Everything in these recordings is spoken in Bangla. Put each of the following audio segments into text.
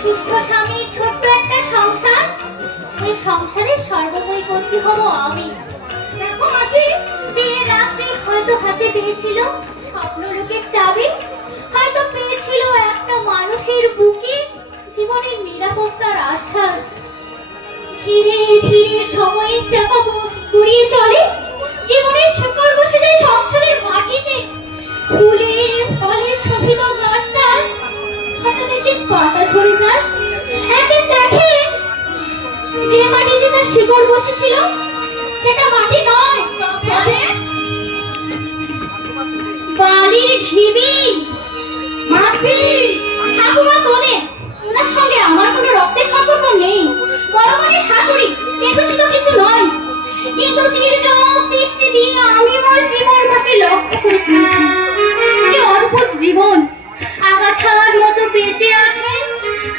সুস্থ স্বামী, ছোট্ট একটা সংসার, সেই সংসারের সর্বময়ী হব আমি। দেখো মাসি, বিয়ের রাত্রে হয়তো হাতে পেয়েছিল স্বপ্নলোকের চাবি, হয়তো পেয়েছিল একটা মানুষের বুকে জীবনের নিরাপত্তার আশ্বাস। ধীরে ধীরে সময়ের চাকা ঘুরিয়ে চলে, জীবনের শেকড় বসে যায় সংসারের মাটিতে। ফুলে ফলে শোভিত গাছটা হঠাৎ একদিন পাতা ঝরে যায়। একদিন দেখে যে মাটিতে তার শিকড় বসেছিল সেটা মাটি নয়, বালির ঢিবি। মাসি, ঠাকুমা তোনে, ওনার সঙ্গে আমার কোনো রক্তের সম্পর্ক নেই, বড় মানে শাশুড়ি, এর বেশি তো কিছু নয়। কিন্তু তির্যক দৃষ্টি দিয়ে আমি ওর জীবনটাকে লক্ষ্য করে চলেছি। কি অদ্ভুত জীবন! আগাছার মতো বেঁচে আছে,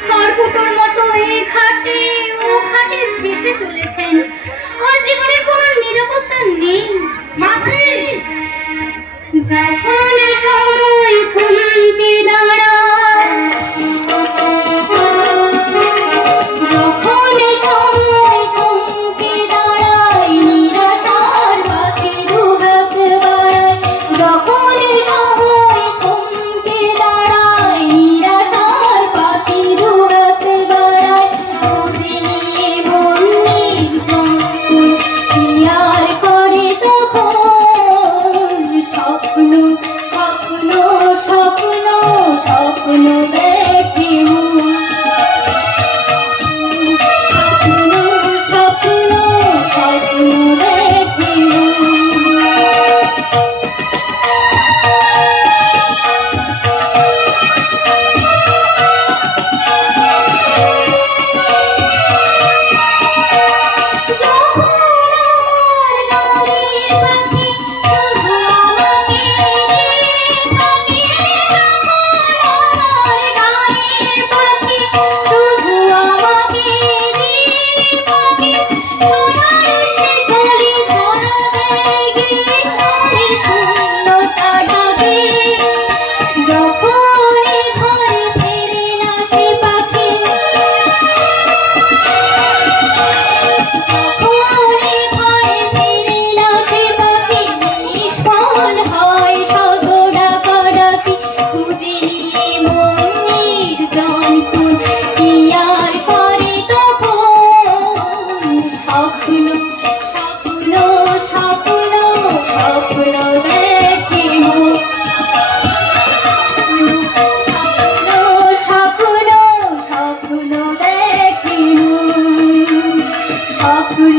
খড়কুটোর মতো এই ঘাটে ও ঘাটে ভেসে চলেছেন। ওর জীবনের কোনো নিরাপত্তা নেই। মাসি, যখন সময় থমকে দাঁড়ায়, যখন সময় থমকে দাঁড়ায়, নিরাশার পাখি দুহাত বাড়ায়। যখন সময় থমকে দাঁড়ায়, নিরাশার পাখি দুহাত বাড়ায়। খুঁজে নিয়ে মন নির্জন হিয়ার করে তখন স্বপ্ন স্বপ্ন স্বপ্ন স্বপ্ন দেখি মন। স্বপ্ন স্বপ্ন স্বপ্ন দেখি মন। স্বপ্ন